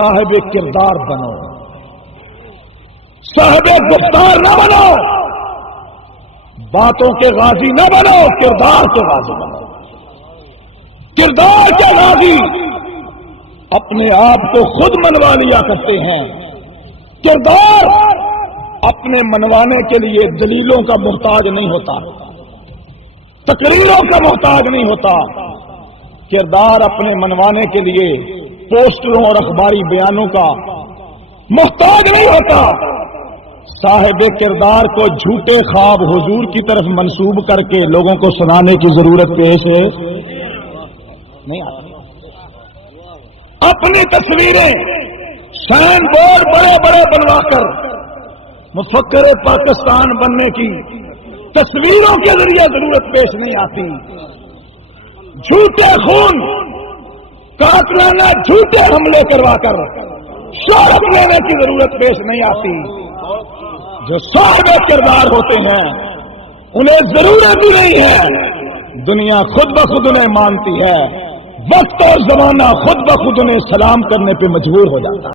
صاحب کردار بنو، صاحب گفتار نہ بنو، باتوں کے غازی نہ بنو، کردار کے غازی بنو۔ کردار کے غازی اپنے آپ کو خود منوا لیا کرتے ہیں، کردار اپنے منوانے کے لیے دلیلوں کا محتاج نہیں ہوتا، تقریروں کا محتاج نہیں ہوتا، کردار اپنے منوانے کے لیے پوسٹروں اور اخباری بیانوں کا محتاج نہیں ہوتا۔ صاحب کردار کو جھوٹے خواب حضور کی طرف منسوب کر کے لوگوں کو سنانے کی ضرورت پیش نہیں آتی۔ اپنی تصویریں سائن بورڈ بڑے بڑے بنوا کر مفکر پاکستان بننے کی تصویروں کے ذریعے ضرورت پیش نہیں آتی۔ جھوٹے خون قاتلانہ جھوٹے حملے کروا کر شہرت لینے کی ضرورت پیش نہیں آتی۔ جو صاحب کردار ہوتے ہیں انہیں ضرورت ہی نہیں ہے، دنیا خود بخود انہیں مانتی ہے، وقت اور زمانہ خود بخود انہیں سلام کرنے پہ مجبور ہو جاتا ہے۔